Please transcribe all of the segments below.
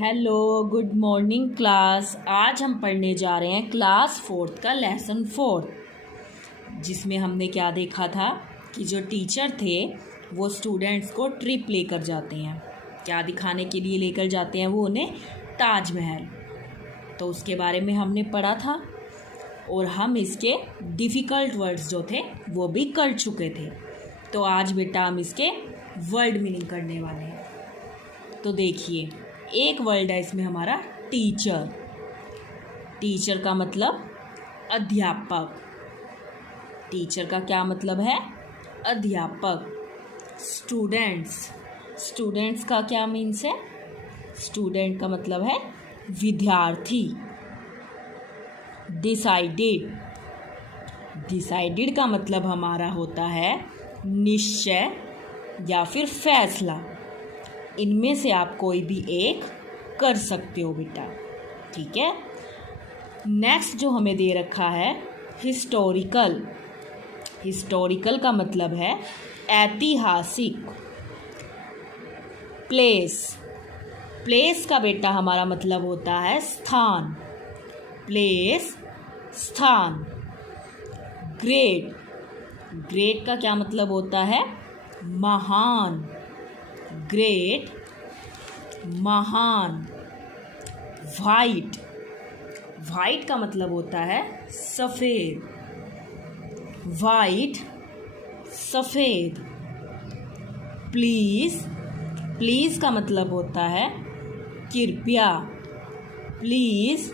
Hello, good morning class. आज हम पढ़ने जा रहे हैं क्लास 4th का लेसन 4, जिसमें हमने क्या देखा था कि जो टीचर थे वो स्टूडेंट्स को ट्रिप लेकर जाते हैं। क्या दिखाने के लिए लेकर जाते हैं? वो उन्हें ताजमहल। तो उसके बारे में हमने पढ़ा था और हम इसके डिफ़िकल्ट वर्ड्स जो थे वो भी कर चुके थे। तो आज बेटा हम इसके वर्ड मीनिंग करने वाले हैं। तो देखिए, एक वर्ड है इसमें हमारा टीचर। टीचर का मतलब अध्यापक। टीचर का क्या मतलब है? अध्यापक। स्टूडेंट्स। स्टूडेंट्स का क्या मीन्स है? स्टूडेंट का मतलब है विद्यार्थी। डिसाइडेड। डिसाइडेड का मतलब हमारा होता है निश्चय या फिर फैसला। इनमें से आप कोई भी एक कर सकते हो बेटा, ठीक है। नेक्स्ट जो हमें दे रखा है हिस्टोरिकल। हिस्टोरिकल का मतलब है ऐतिहासिक। प्लेस। प्लेस का बेटा हमारा मतलब होता है स्थान। प्लेस, स्थान। ग्रेट। ग्रेट का क्या मतलब होता है? महान। ग्रेट, महान। वाइट। वाइट का मतलब होता है सफ़ेद। वाइट, सफ़ेद। प्लीज़। प्लीज़ का मतलब होता है कृपया। प्लीज़,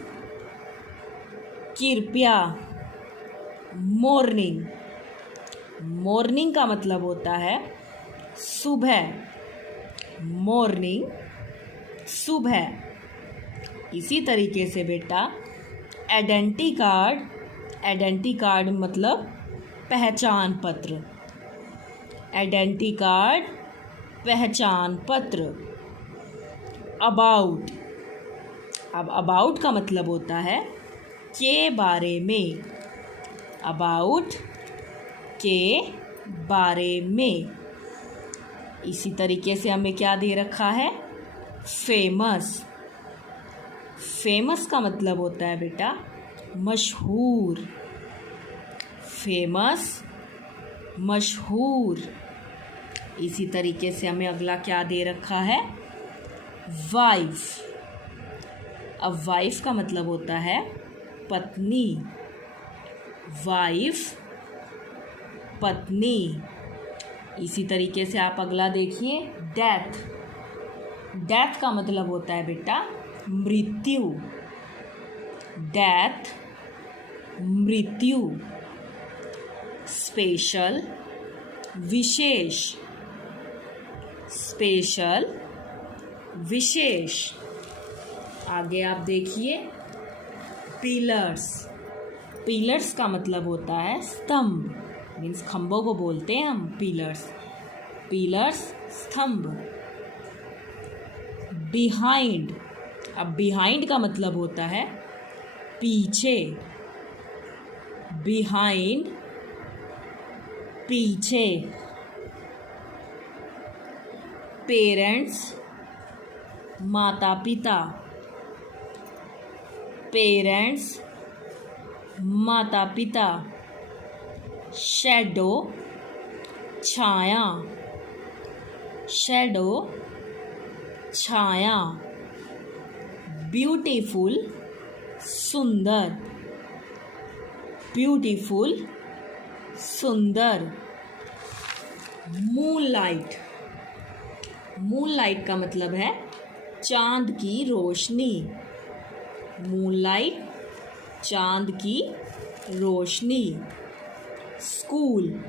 कृपया। मॉर्निंग। मॉर्निंग का मतलब होता है सुबह। मॉर्निंग, सुबह। इसी तरीके से बेटा आइडेंटिटी कार्ड। आइडेंटिटी कार्ड मतलब पहचान पत्र। आइडेंटिटी कार्ड, पहचान पत्र। अबाउट। अब अबाउट का मतलब होता है के बारे में। अबाउट, के बारे में। इसी तरीके से हमें क्या दे रखा है? फेमस। फेमस का मतलब होता है बेटा मशहूर। फेमस, मशहूर। इसी तरीके से हमें अगला क्या दे रखा है? वाइफ। अब वाइफ का मतलब होता है पत्नी। वाइफ, पत्नी। इसी तरीके से आप अगला देखिए डेथ। डेथ का मतलब होता है बेटा मृत्यु। डेथ, मृत्यु। स्पेशल, विशेष। स्पेशल, विशेष। आगे आप देखिए पिलर्स। पिलर्स का मतलब होता है स्तंभ। मीन्स खम्भों को बोलते हैं हम पिलर्स। पिलर्स, स्तंभ। बिहाइंड। अब बिहाइंड का मतलब होता है पीछे। बिहाइंड, पीछे। पेरेंट्स, माता पिता। पेरेंट्स, माता पिता। शैडो, छाया। शैडो, छाया। ब्यूटीफुल, सुंदर। ब्यूटीफुल, सुंदर। मूनलाइट। मूनलाइट का मतलब है चांद की रोशनी। मूनलाइट, चांद की रोशनी। स्कूल।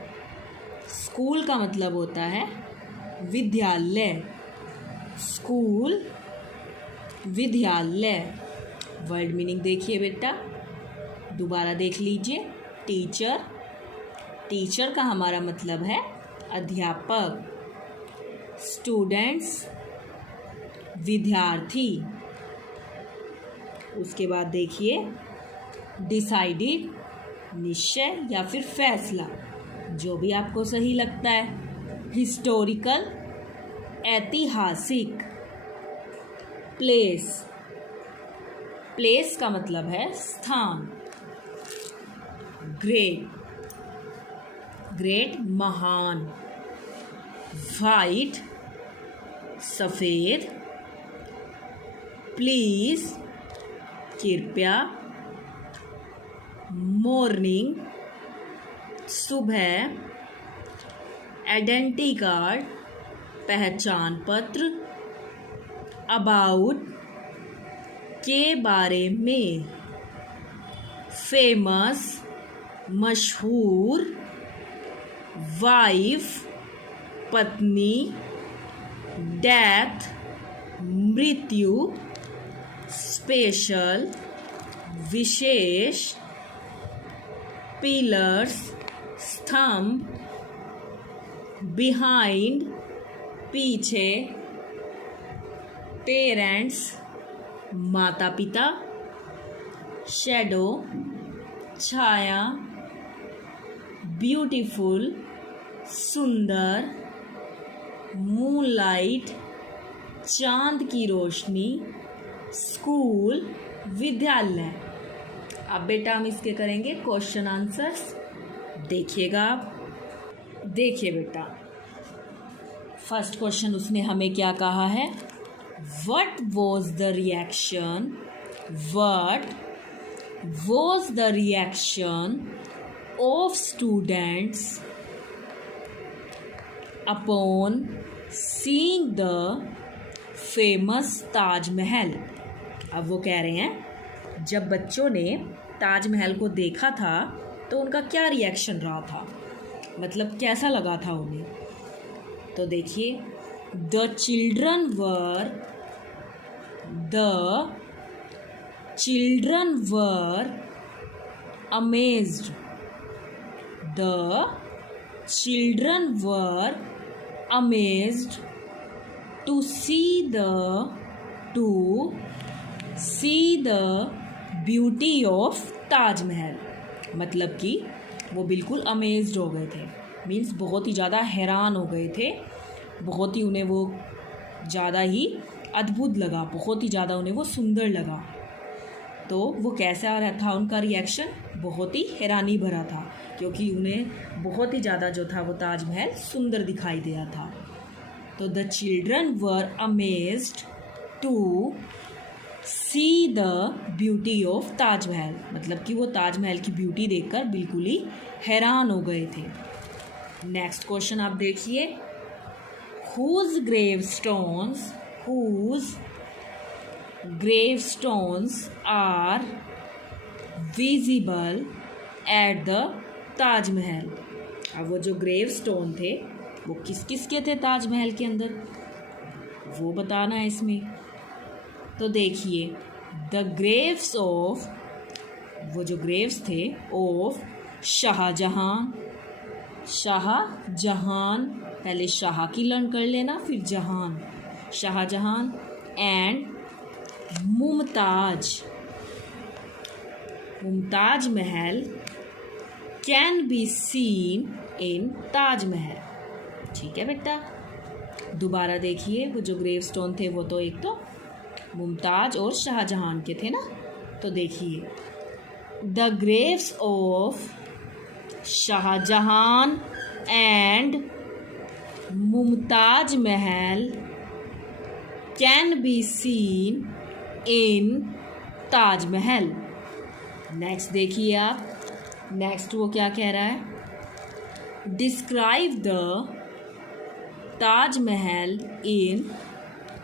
स्कूल का मतलब होता है विद्यालय। स्कूल, विद्यालय। वर्ड मीनिंग देखिए बेटा, दोबारा देख लीजिए। टीचर। टीचर का हमारा मतलब है अध्यापक। स्टूडेंट्स, विद्यार्थी। उसके बाद देखिए डिसाइडेड, निश्चय या फिर फैसला, जो भी आपको सही लगता है। हिस्टोरिकल, ऐतिहासिक। प्लेस, प्लेस का मतलब है स्थान। ग्रेट, ग्रेट महान। वाइट सफ़ेद। प्लीज कृपया। मॉर्निंग सुबह। आइडेंटिटी कार्ड पहचान पत्र। अबाउट के बारे में। फेमस मशहूर। वाइफ पत्नी। डेथ मृत्यु। स्पेशल विशेष। पिलर्स स्तंभ। बिहाइंड पीछे। पेरेंट्स माता पिता। शैडो छाया। ब्यूटीफुल सुंदर। मूनलाइट चांद की रोशनी। स्कूल विद्यालय। अब बेटा हम इसके करेंगे क्वेश्चन आंसर्स, देखिएगा आप। देखिए बेटा, फर्स्ट क्वेश्चन उसने हमें क्या कहा है, what was the reaction, what was the reaction of students upon seeing the famous Taj Mahal. अब वो कह रहे हैं जब बच्चों ने ताजमहल को देखा था तो उनका क्या रिएक्शन रहा था, मतलब कैसा लगा था उन्हें। तो देखिए, the children were amazed, the children were amazed to see the beauty of Taj Mahal. मतलब कि वो बिल्कुल अमेज्ड हो गए थे, मीन्स बहुत ही ज़्यादा हैरान हो गए थे, बहुत ही उन्हें वो ज़्यादा ही अद्भुत लगा, बहुत ही ज़्यादा उन्हें वो सुंदर लगा। तो वो कैसा रहा था उनका रिएक्शन, बहुत ही हैरानी भरा था, क्योंकि उन्हें बहुत ही ज़्यादा जो था वो ताजमहल सुंदर दिखाई दिया था। तो the children were amazed to see the beauty of Taj Mahal, मतलब कि वो ताजमहल की ब्यूटी देखकर बिल्कुल ही हैरान हो गए थे। नेक्स्ट क्वेश्चन आप देखिए, whose gravestones are visible at the Taj Mahal. अब वो जो ग्रेव स्टोन थे वो किस किस के थे ताजमहल के अंदर, वो बताना है इसमें। तो देखिए, द ग्रेव्स ऑफ, वो जो ग्रेव्स थे ऑफ शाहजहां, पहले शाह की लर्न कर लेना फिर जहान, Shahjahan and Mumtaz Mahal can be seen in Taj Mahal. ठीक है बेटा, दोबारा देखिए, वो जो ग्रेव स्टोन थे वो तो एक तो मुमताज और शाहजहां के थे ना। तो देखिए, the graves of Shahjahan and Mumtaz Mahal can be seen in Taj Mahal. Next देखिए आप, नेक्स्ट वो क्या कह रहा है, describe the Taj Mahal in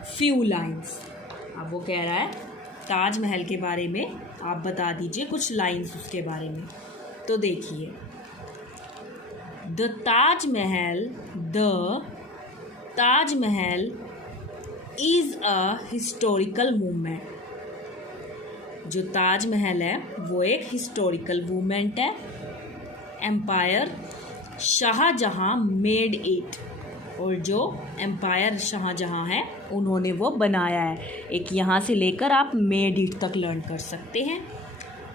few lines. अब वो कह रहा है ताजमहल के बारे में आप बता दीजिए कुछ लाइन्स उसके बारे में। तो देखिए, the Taj Mahal is a historical movement. जो ताजमहल है वो एक हिस्टोरिकल मूवमेंट है। एम्पायर शाहजहां मेड इट, और जो एम्पायर शाहजहां है उन्होंने वो बनाया है। एक यहाँ से लेकर आप मेड इट तक लर्न कर सकते हैं।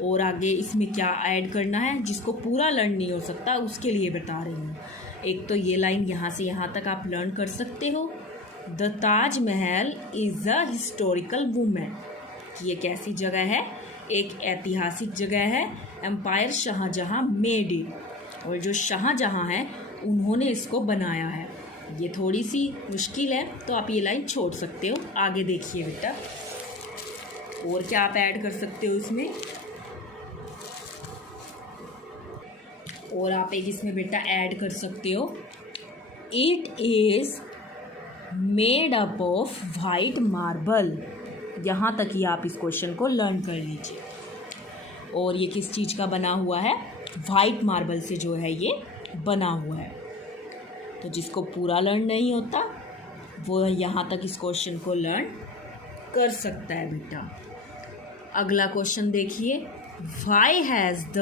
और आगे इसमें क्या ऐड करना है, जिसको पूरा लर्न नहीं हो सकता उसके लिए बता रही हूँ। एक तो ये लाइन यहाँ से यहाँ तक आप लर्न कर सकते हो, the Taj Mahal is a historical movement. ये कैसी जगह है? एक ऐतिहासिक जगह है। एम्पायर शाहजहां मेड इट, और जो शाहजहां है उन्होंने इसको बनाया है। ये थोड़ी सी मुश्किल है तो आप ये लाइन छोड़ सकते हो। आगे देखिए बेटा, और क्या आप ऐड कर सकते हो इसमें, और आप एक इसमें बेटा ऐड कर सकते हो, it is made up of white marble. यहाँ तक ही आप इस क्वेश्चन को लर्न कर लीजिए। और ये किस चीज़ का बना हुआ है? वाइट मार्बल से जो है ये बना हुआ है। तो जिसको पूरा लर्न नहीं होता वो यहाँ तक इस क्वेश्चन को लर्न कर सकता है बेटा। अगला क्वेश्चन देखिए, why has the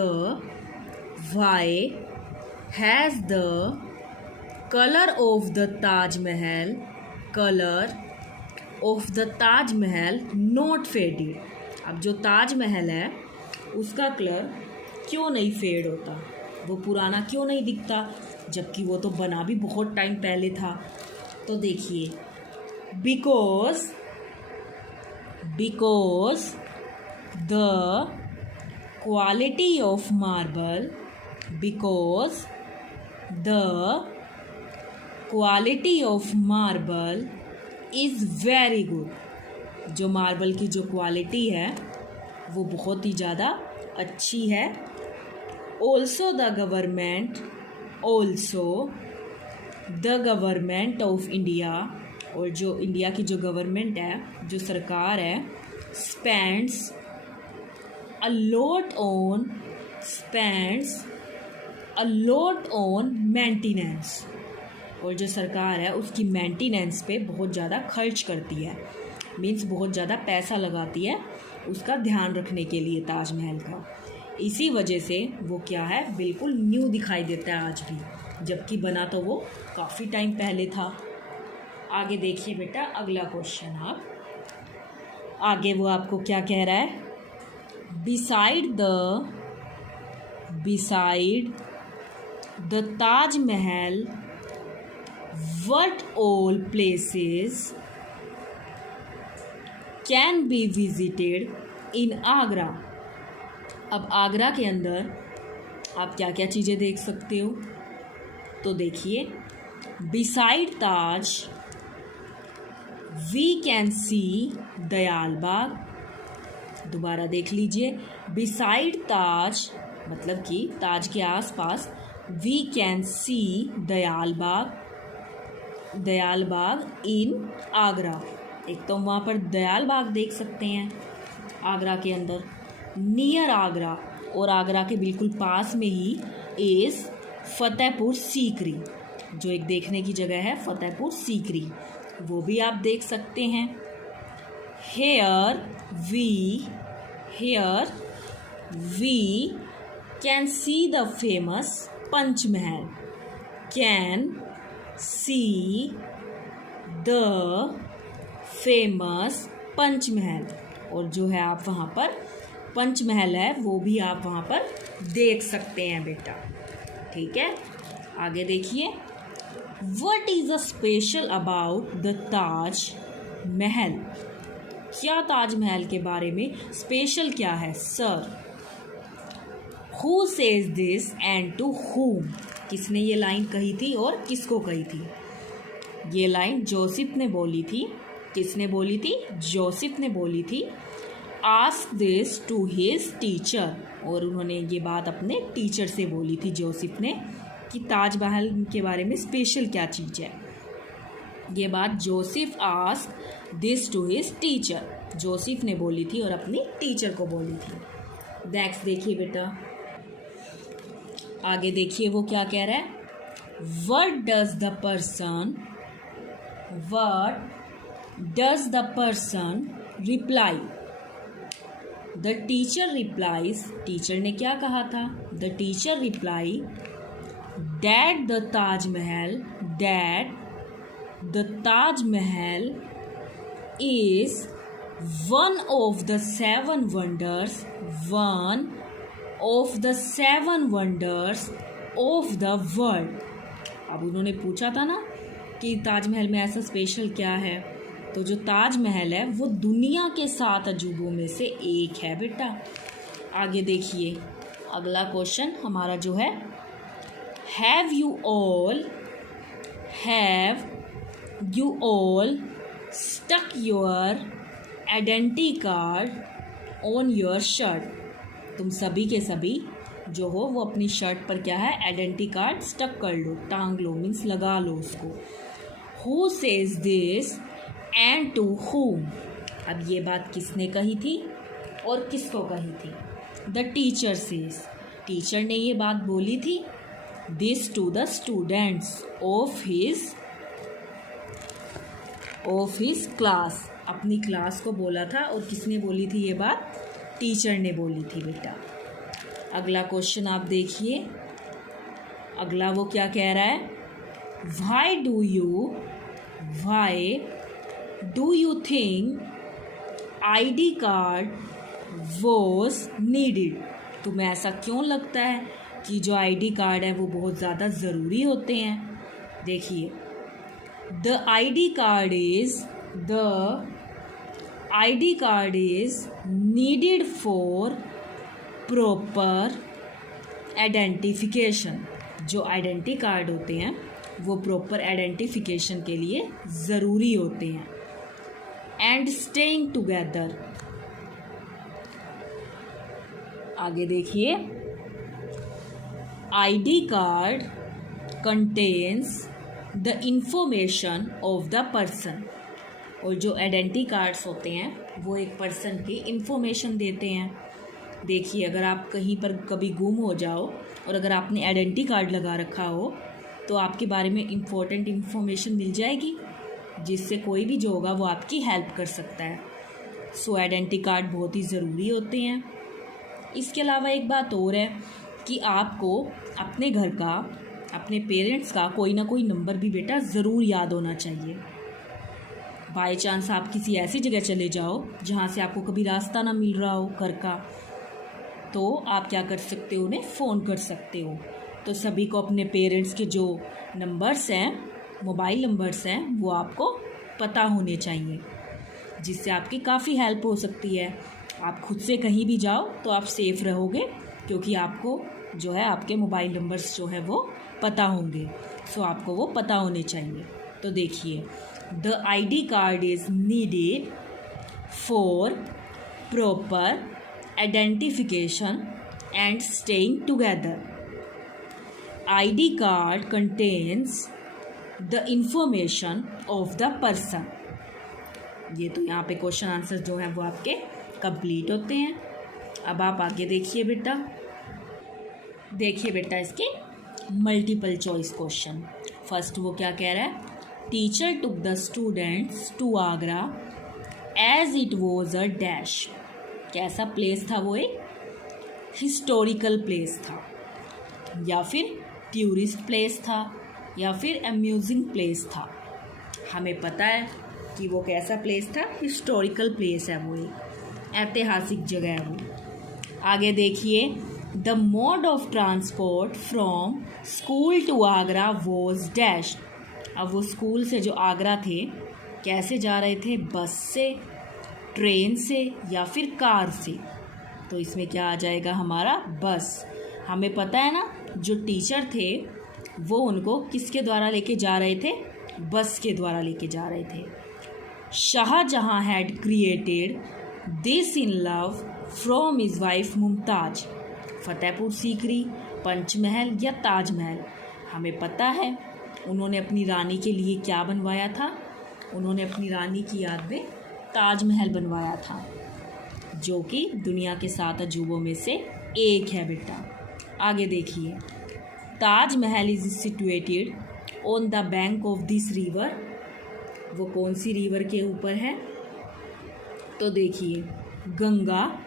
colour of the Taj Mahal not faded. अब जो ताज महल है उसका कलर क्यों नहीं फेड होता, वो पुराना क्यों नहीं दिखता, जबकि वो तो बना भी बहुत टाइम पहले था। तो देखिए, because the quality of marble is very good. जो मार्बल की जो क्वालिटी है वो बहुत ही ज़्यादा अच्छी है। Also the government of India, और जो इंडिया की जो गवर्नमेंट है, जो सरकार है, spends a lot on maintenance, और जो सरकार है उसकी मेंटेनेंस पे बहुत ज़्यादा खर्च करती है। मीन्स बहुत ज़्यादा पैसा लगाती है उसका ध्यान रखने के लिए ताजमहल का। इसी वजह से वो क्या है, बिल्कुल न्यू दिखाई देता है आज भी, जबकि बना तो वो काफ़ी टाइम पहले था। आगे देखिए बेटा, अगला क्वेश्चन आप आगे वो आपको क्या कह रहा है, beside the Taj Mahal what all places can be visited in Agra. अब आगरा के अंदर आप क्या क्या चीज़ें देख सकते हो? तो देखिए, beside Taj we can see Dayal Bagh. दोबारा देख लीजिए, बिसाइड ताज मतलब कि ताज के आसपास, वी कैन सी दयाल बाग इन आगरा। एक तो वहाँ पर दयाल बाग देख सकते हैं आगरा के अंदर, नियर आगरा, और आगरा के बिल्कुल पास में ही इज़ फतेहपुर सीकरी, जो एक देखने की जगह है फतेहपुर सीकरी, वो भी आप देख सकते हैं। Here we can see the famous Panch Mahal, can see the famous Panch Mahal, और जो है आप वहाँ पर पंचमहल है वो भी आप वहाँ पर देख सकते हैं बेटा। ठीक है, आगे देखिए, what is a special about the Taj Mahal. क्या ताजमहल के बारे में स्पेशल क्या है sir? Who says this and to whom? किसने ये लाइन कही थी और किसको कही थी? ये लाइन जोसेफ ने बोली थी। किसने बोली थी? जोसेफ ने बोली थी। Ask this to his teacher, और उन्होंने ये बात अपने टीचर से बोली थी जोसेफ ने, कि ताजमहल के बारे में स्पेशल क्या चीज़ है। ये बात Joseph ask this to his teacher, Joseph ने बोली थी और अपनी टीचर को बोली थी। नेक्स्ट देखिए बेटा, आगे देखिए वो क्या कह रहा है, what does the person reply. The teacher replies, teacher ने क्या कहा था? The teacher reply that the Taj Mahal is one of the seven wonders of the world. अब उन्होंने पूछा था ना कि ताजमहल में ऐसा स्पेशल क्या है। तो जो ताजमहल है वो दुनिया के 7 अजूबों में से एक है बेटा। आगे देखिए अगला क्वेश्चन हमारा जो है, have you all stuck your identity card on your shirt. तुम सभी के सभी जो हो वो अपनी शर्ट पर क्या है, आइडेंटिटी कार्ड स्टक कर लो, टांग लो, मीन्स लगा लो उसको। Who says this and to whom। अब ये बात किसने कही थी और किसको कही थी? द टीचर सेज, टीचर ने ये बात बोली थी। This to the students of his class, अपनी क्लास को बोला था। और किसने बोली थी ये बात? टीचर ने बोली थी बेटा। अगला क्वेश्चन आप देखिए, अगला वो क्या कह रहा है, why do you think ID card was needed. तुम्हें ऐसा क्यों लगता है कि जो आईडी कार्ड है वो बहुत ज़्यादा ज़रूरी होते हैं? देखिए, the ID card is needed for proper identification. जो आइडेंटिटी कार्ड होते हैं वो प्रॉपर आइडेंटिफिकेशन के लिए ज़रूरी होते हैं। एंड स्टेइंग टुगेदर, आगे देखिए, ID card contains the information of the person. और जो आइडेंटिटी कार्ड्स होते हैं वो एक पर्सन की इंफॉर्मेशन देते हैं। देखिए, अगर आप कहीं पर कभी गुम हो जाओ और अगर आपने आइडेंटिटी कार्ड लगा रखा हो तो आपके बारे में इम्पोर्टेंट इन्फॉर्मेशन मिल जाएगी, जिससे कोई भी जो होगा वो आपकी हेल्प कर सकता है। सो आइडेंटिटी कार्ड बहुत ही ज़रूरी होते हैं। इसके अलावा एक बात और है कि आपको अपने घर का, अपने पेरेंट्स का कोई ना कोई नंबर भी बेटा ज़रूर याद होना चाहिए। बाय चांस आप किसी ऐसी जगह चले जाओ जहाँ से आपको कभी रास्ता ना मिल रहा हो घर का, तो आप क्या कर सकते हो, उन्हें फ़ोन कर सकते हो। तो सभी को अपने पेरेंट्स के जो नंबर्स हैं, मोबाइल नंबर्स हैं, वो आपको पता होने चाहिए, जिससे आपकी काफ़ी हेल्प हो सकती है। आप खुद से कहीं भी जाओ तो आप सेफ़ रहोगे, क्योंकि आपको जो है आपके मोबाइल नंबर्स जो है वो पता होंगे। सो आपको वो पता होने चाहिए। तो देखिए, the ID card is needed for proper identification and staying together. ID card contains the information of the person. ये तो यहाँ पे क्वेश्चन आंसर जो है वो आपके कंप्लीट होते हैं। अब आप आगे देखिए बेटा, इसके मल्टीपल चॉइस क्वेश्चन। फर्स्ट वो क्या कह रहा है, teacher took the students to Agra as it was a dash. कैसा प्लेस था वो? एक हिस्टोरिकल प्लेस था, या फिर टूरिस्ट प्लेस था, या फिर अम्यूजिंग प्लेस था। हमें पता है कि वो कैसा प्लेस था, हिस्टोरिकल प्लेस है, वो एक ऐतिहासिक जगह है वो। आगे देखिए, the mode of transport from school to Agra was dash. अब वो स्कूल से जो आगरा थे कैसे जा रहे थे, बस से, ट्रेन से, या फिर कार से। तो इसमें क्या आ जाएगा हमारा, बस। हमें पता है ना, जो टीचर थे वो उनको किसके द्वारा लेके जा रहे थे, बस के द्वारा लेके जा रहे थे। Shah Jahan had created this in love from his wife Mumtaz. Fatehpur Sikri, Panch Mahal या ताजमहल, हमें पता है उन्होंने अपनी रानी के लिए क्या बनवाया था। उन्होंने अपनी रानी की याद में ताजमहल बनवाया था, जो कि दुनिया के 7 अजूबों में से एक है बेटा। आगे देखिए, Taj Mahal is situated on the bank of this river. वो कौन सी रिवर के ऊपर है? तो देखिए, गंगा,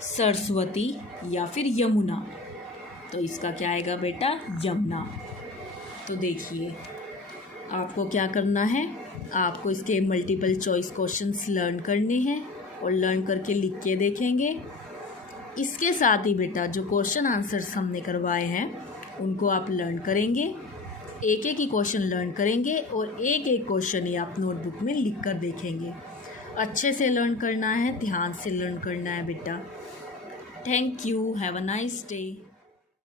सरस्वती या फिर यमुना। तो इसका क्या आएगा बेटा, यमुना। तो देखिए, आपको क्या करना है, आपको इसके मल्टीपल चॉइस क्वेश्चंस लर्न करने हैं और लर्न करके लिख के देखेंगे। इसके साथ ही बेटा जो क्वेश्चन आंसर्स हमने करवाए हैं उनको आप लर्न करेंगे एक एक ही क्वेश्चन लर्न करेंगे और एक एक क्वेश्चन ही आप नोटबुक में लिख कर देखेंगे। अच्छे से लर्न करना है, ध्यान से लर्न करना है बेटा। Thank you, have a nice day.